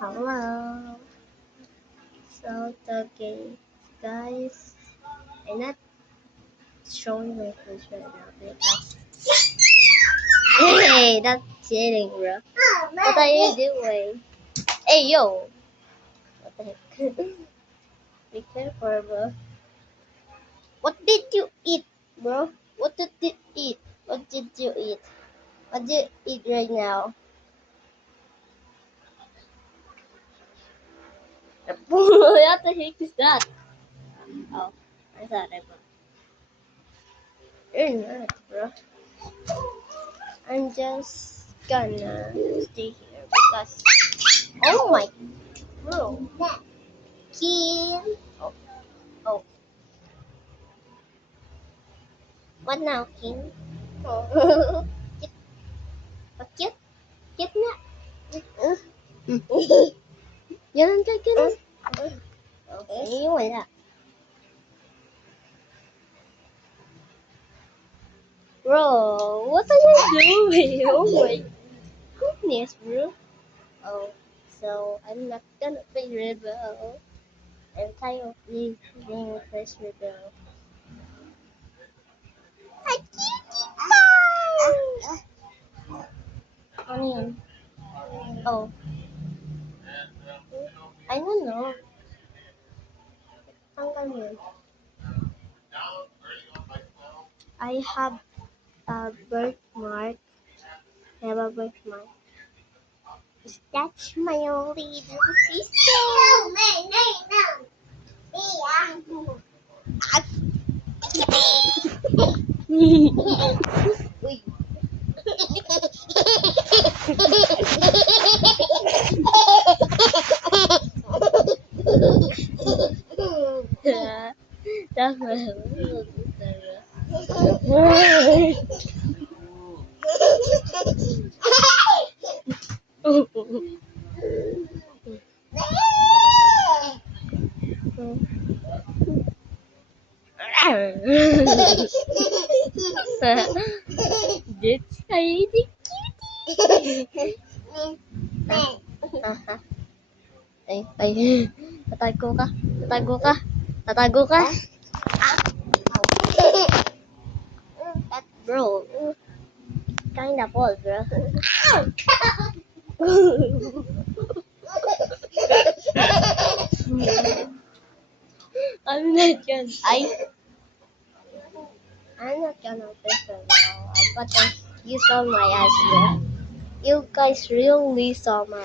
Hello. So the guys, I'm not showing my face right now because hey, that's cheating, bro. What are you doing? Hey, yo. What the heck? Be careful, bro. What did you eat, bro? What did you eat? What did you eat? What did you eat right now? What the heck is that? Oh, I thought I was. You're not, bro. I'm just gonna stay here because. Oh my, bro. Kim. Oh, oh. What now, Kim? Oh. Cute, cute nga. Ganun ka, ganun. Okay, wala. Bro, what are you doing? Oh my goodness, bro. Oh, so I'm not gonna be rebel. I'm tired of being first rebel. I Ano yun? Oh, I don't know. Tanggal yun. I have a birthmark. I have a birthmark. That's my only little sister. Uy. That's my little That's tiny cutie. Ay, tatago ka, tatago ka, tatago ka. That bro, kinda cold, bro. I'm not gonna. I'm not gonna fish right now. But you saw my ass, bro. You guys really saw my